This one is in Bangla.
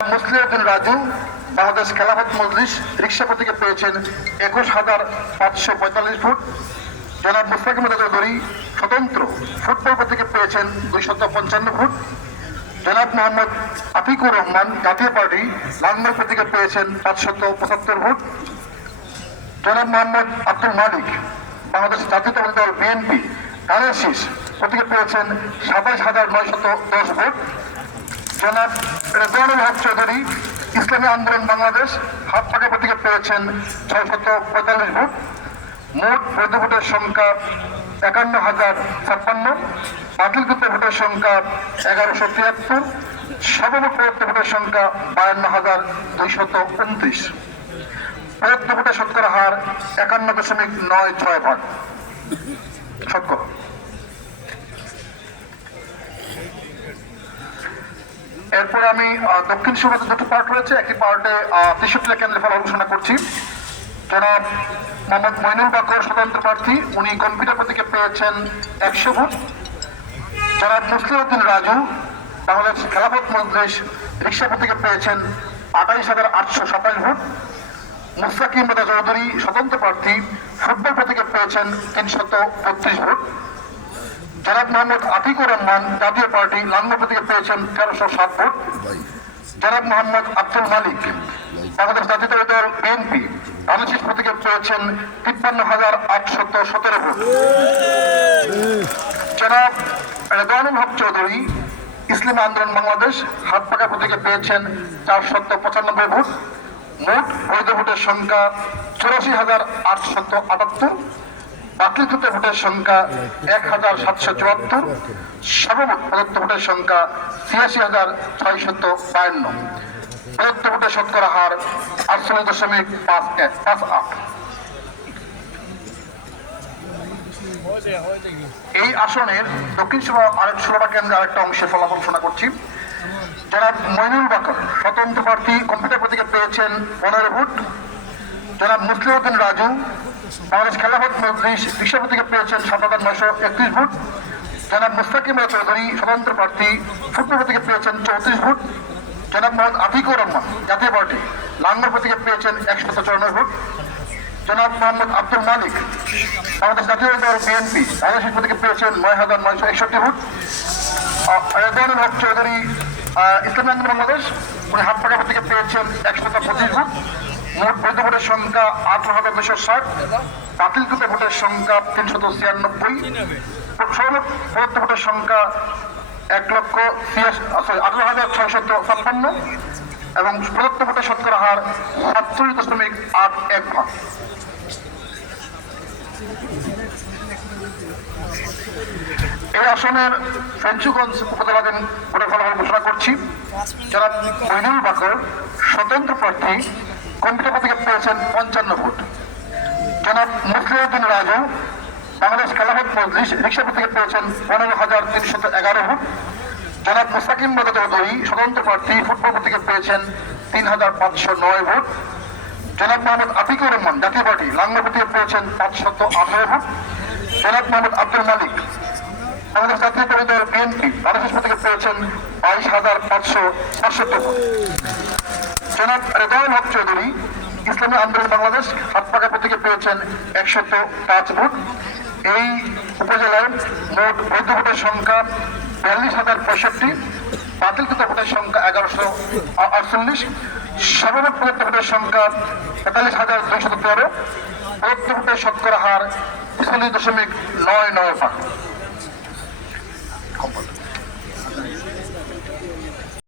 মুসলিউদ্দিন রাজু বাংলাদেশ খেলাফত মজলিস রিক্সা প্রতীকে পেয়েছেন ২১,৫৪৫ ভোট। জনাব মুস্তাকিম চৌধুরী স্বতন্ত্র ফুটবল প্রতীকে পেয়েছেন ২৫৫ ভোট। জনাব মোহাম্মদ আতিকুর রহমান জাতীয় পার্টি লালমোহর প্রতীকে পেয়েছেন ৫৭৫ ভোট। জনাব মোহাম্মদ আব্দুল মালিক বাংলাদেশ জাতীয়তাবাদী দল বিএনপি ধানের শীষ প্রতীকে পেয়েছেন ২৭,৯১০ ভোট। জনাব রেজওয়ানুল হক চৌধুরী ইসলামী আন্দোলন বাংলাদেশ হাত পাকা প্রতীকে পেয়েছেন ৬৪৫ ভোট। মোট বৈধ ভোটের সংখ্যা ৫১,০৫৬। বাতিলকৃত ভোটের সংখ্যা ১১৭৩। সর্বমোট প্রদত্ত ভোটের সংখ্যা ৫২,২২৯। প্রদত্ত ভোটের শতকরা হার ৫১.৯৬%। শতকরা। এরপর আমি দক্ষিণ সুবাদে দুটো পার্ট রয়েছে। একটি পার্টে ৬৩টা কেন্দ্রে ফল ঘোষণা করছি। জনাব মোহাম্মদ মইনুল বাকর স্বতন্ত্র প্রার্থী, উনি কম্পিউটার প্রতীকে পেয়েছেন ১০০ ভোট। জনাব মুসলিউদ্দিন রাজু বাংলাদেশ খেলাফত মজলিস রিক্সা প্রতীকে পেয়েছেন ২৮,৮২৭ ভোট। মুস্তাকিম চৌধুরী স্বতন্ত্র প্রার্থী ফুটবল প্রতীকে পেয়েছেন ৩৩২ ভোট। জনাব মোহাম্মদ আতিকুর রহমান জাতীয় পার্টি লালমোহর প্রতীকে পেয়েছেন ১৩০৭ ভোট। জনাব মোহাম্মদ আব্দুল মালিক বাংলাদেশ জাতীয়তাবাদী দল বিএনপি ধানের শীষ প্রতীকে পেয়েছেন ৫৩,৮১৭ ভোট। জনাব রেজওয়ানুল হক চৌধুরী ইসলামী আন্দোলন বাংলাদেশ হাত পাকা প্রতীকে পেয়েছেন ৪৯৫ ভোট। মোট বৈধ ভোটের সংখ্যা ৮৪,৮৭৮। বাতিলকৃত ভোটের সংখ্যা ১,৭৭৪। সর্বমোট প্রদত্ত ভোটের সংখ্যা ৮৬,৬৫২। প্রদত্ত ভোটের শতকরা হার ৮৮.৫৮। এই আসনের দক্ষিণ সুবা আরেক ১৬টা কেন্দ্রে আরেকটা অংশের ফলাফল ঘোষণা করছি। জনাব মইনুল বাকর স্বতন্ত্র প্রার্থী কম্পিউটার প্রতীকে পেয়েছেন ১৫ ভোট। জনাব মুসলিউদ্দিন রাজু বাংলাদেশ খেলাফত মজলিস রিক্সা প্রতীকে পেয়েছেন ৭,৯৩১ ভোট। জনাব মুস্তাকিম চৌধুরী স্বতন্ত্র প্রার্থী ফুটবল প্রতীকে পেয়েছেন ৩৪ ভোট। জনাব মোহাম্মদ আতিকুর রহমান জাতীয় পার্টি লালমোহর প্রতীকে পেয়েছেন ১৫৪ ভোট। জনাব মোহাম্মদ আব্দুল মালিক বাংলাদেশ জাতীয় দল বিএনপি ধানের শীষ প্রতীকে পেয়েছেন ৯,৯৬১ ভোট। রেজওয়ানুল হক চৌধুরী ইসলামী আন্দোলন বাংলাদেশ উনি হাত পাকা প্রতীকে পেয়েছেন ১২৫ ভোট। মোট বৈধ ভোটের সংখ্যা ১৮,২৬০। বাতিলকৃত ভোটের সংখ্যা ৩৯৬। সর্বমোট প্রদত্ত ভোটের সংখ্যা ১,৮৬,৬৫৬ এবং প্রদত্ত ভোটের শতকরা হার ৪৭.৮১%। এই আসনের ফেঞ্চুগঞ্জ উপজেলাধীন ভোটের ফলাফল ঘোষণা করছি। যারা মইনুল বাকর স্বতন্ত্র প্রার্থী কম্পিউটার প্রতীকে পেয়েছেন ৫৫ ভোট। জনাব মুসলিউদ্দিন রাজু বাংলাদেশ খেলাফত মজলিস রিক্সা প্রতীকে পেয়েছেন ১৫,৩১১ ভোট। জনাব মুস্তাকিম চৌধুরী স্বতন্ত্র প্রার্থী ফুটবল প্রতীকে পেয়েছেন ৩,৫০৯ ভোট। জনাব মোহাম্মদ আতিকুর রহমান জাতীয় পার্টি লালমোহর প্রতীকে পেয়েছেন ৫১৮ ভোট। জনাব মোহাম্মদ আব্দুল মালিক বাংলাদেশ জাতীয়তাবাদী দল বিএনপি ধানের শীষ প্রতীকে পেয়েছেন ২২,৫৬৭ ভোট। জনাব রেজওয়ানুল হক চৌধুরী ইসলামী আন্দোলন বাংলাদেশ হাত পাকা প্রতীকে পেয়েছেন ১০৫ ভোট। এই উপজেলায় মোট বৈধ ভোটের সংখ্যা ৪২,০৬৫। বাতিলকৃত ভোটের সংখ্যা ১১৪৮। সর্বমোট প্রদত্ত ভোটের সংখ্যা ৪৫,২১৩। প্রদত্ত ভোটের শতকরা হার ৪৬.৯৯%।